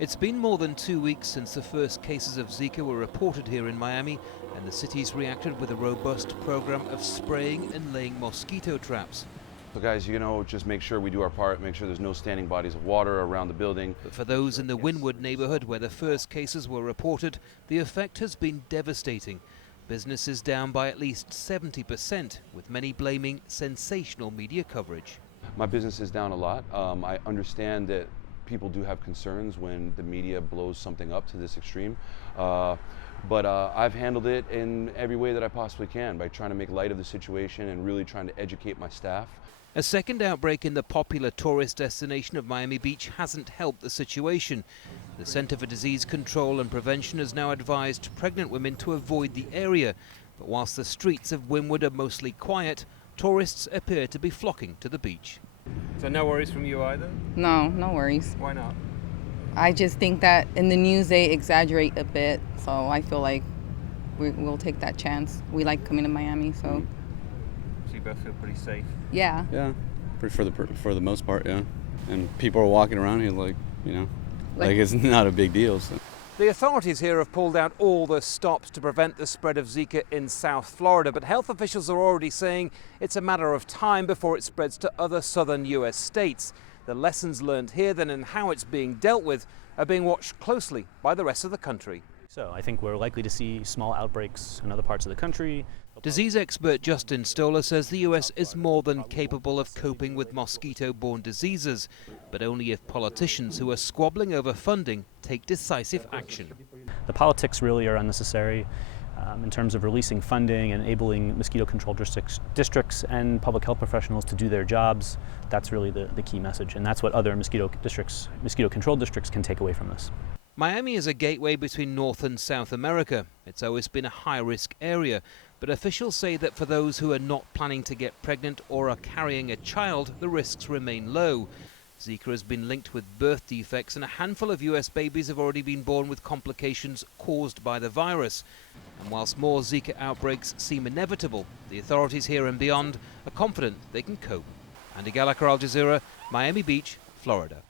It's been more than 2 weeks since the first cases of Zika were reported here in Miami, and the city's reacted with a robust program of spraying and laying mosquito traps. So guys, just make sure we do our part, make sure there's no standing bodies of water around the building. But for those in the Wynwood neighborhood where the first cases were reported, the effect has been devastating. Business is down by at least 70%, with many blaming sensational media coverage. My business is down a lot. I understand that people do have concerns when the media blows something up to this extreme. But I've handled it in every way that I possibly can by trying to make light of the situation and really trying to educate my staff. A second outbreak in the popular tourist destination of Miami Beach hasn't helped the situation. The Center for Disease Control and Prevention has now advised pregnant women to avoid the area. But whilst the streets of Wynwood are mostly quiet, tourists appear to be flocking to the beach. So no worries from you either? No, no worries. Why not? I just think that in the news they exaggerate a bit, so I feel like we'll take that chance. We like coming to Miami, so. So you both feel pretty safe? Yeah. Yeah, for the most part, yeah. And people are walking around here like it's not a big deal. So. The authorities here have pulled out all the stops to prevent the spread of Zika in South Florida, but health officials are already saying it's a matter of time before it spreads to other southern US states. The lessons learned here then and how it's being dealt with are being watched closely by the rest of the country. So I think we're likely to see small outbreaks in other parts of the country. Disease expert Justin Stoller says the US is more than capable of coping with mosquito-borne diseases, but only if politicians who are squabbling over funding take decisive action. The politics really are unnecessary in terms of releasing funding and enabling mosquito control districts and public health professionals to do their jobs. That's really the key message, and that's what other mosquito control districts can take away from this. Miami is a gateway between North and South America. It's always been a high-risk area, but officials say that for those who are not planning to get pregnant or are carrying a child, the risks remain low. Zika has been linked with birth defects, and a handful of US babies have already been born with complications caused by the virus. And whilst more Zika outbreaks seem inevitable, the authorities here and beyond are confident they can cope. Andy Gallagher, Al Jazeera, Miami Beach, Florida.